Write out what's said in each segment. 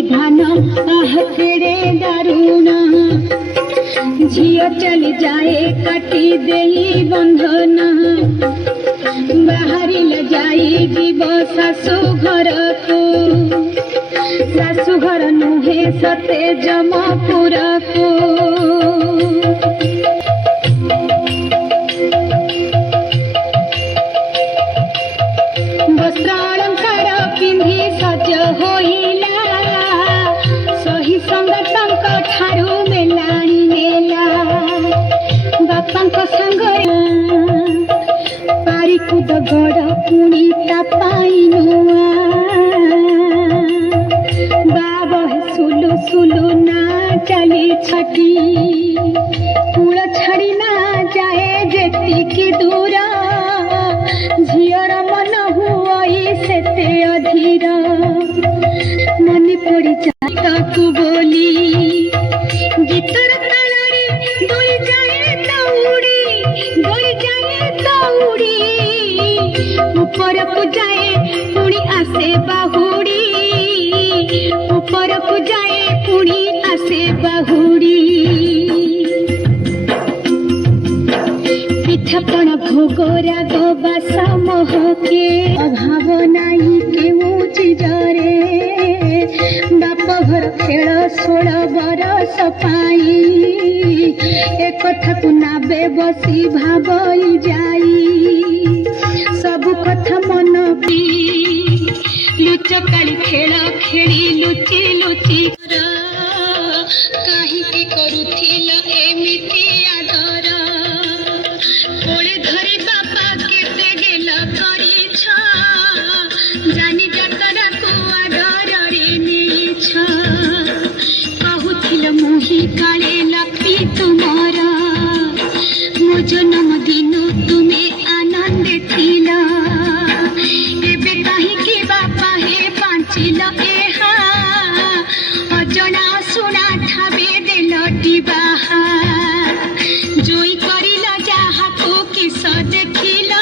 विधान आह केड़े दारुण झियो चली जाए काटी देई बंधन बाहरिल जाई जीव शाशु घर को शाशु घर नुहे सते जमपुर को वस्त्र अलंकार पिंधि सज होइला सही संगतंक ठारू मेलाणी नेला बापांक संग पारिकुद गड़ पुणी ता पाई नुआ बाबा सुलु सुलु ना चली छटी कूल छड़ी ना जाए जेतिकी दूर झियर मन हुई सेते अधीर मनी पड़ी जाताकू बोली गीतर तालरे दोई जाए दौड़ी ऊपर को जाए पुणी आसे बाहुड़ी ऊपर को जाए पुणी आसे बाहुड़ी पिठापण भोग राग बास मोहके अभाव नाही केउ चिजरे बाप घर खेल 16 बरस पाई ए कथा को नाबे बसी भाबई जाई सब कथा मन पी लुचकाली खेल खेली लुचि लुचि काहीकि करुथिल एमिति आदर कोले धरी बापा केते गेला करिछ जानी जतरा को आदर रे नीछ कहूथिल मोहि काले लक्ष्मी तुमरा मो जन्म दिन तुमे आनंद थिला एबे काहीकि बापा हे पांचिल एहा अजना सुना ठाबे देलटी बाहा जोई करिल जाहा को किस देखिल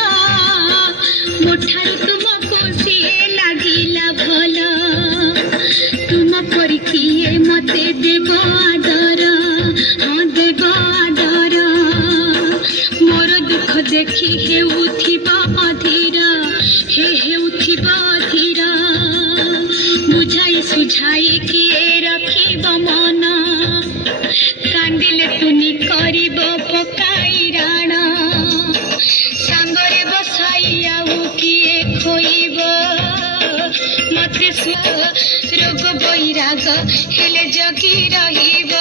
मोठारु तुमको सिए लागिला भल तुम परी किए मते देव आदर हाँ देव आदर मोर दुख देखी हेउथिबा अधीर हेउथिबा अधीर बुझाई सुझाई किए रखिब मन कांदिले तुनी करिब पकाई राण सांगरे बसाई आउ किए खोइब मते रोग बैराग हेले जगी रहिब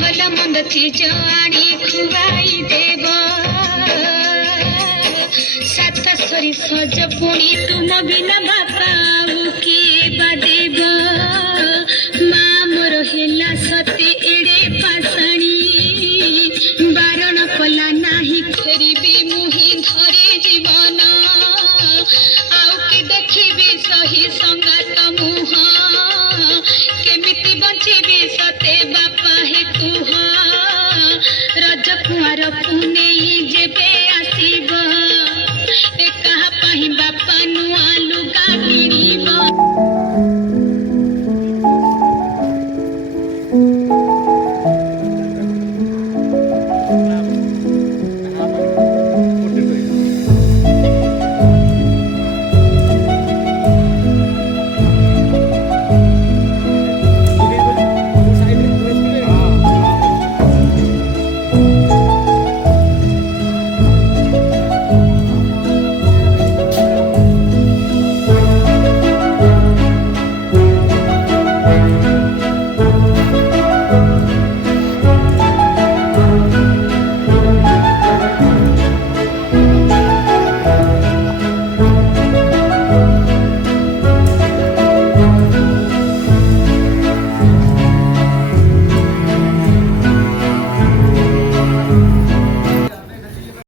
भल मंद चीज आनी खुवाई देव सात सरी सज पुणी तुम बिना बापा किए बादेव माँ मोर हेला सते एड़े पाषाणी बारण कला नाही फेरिबी मुहि धरे जीवन आउ के देखिबी सही संगात मुह केमिति बंचिबी सते बापा हे कुह रज कुआर पुने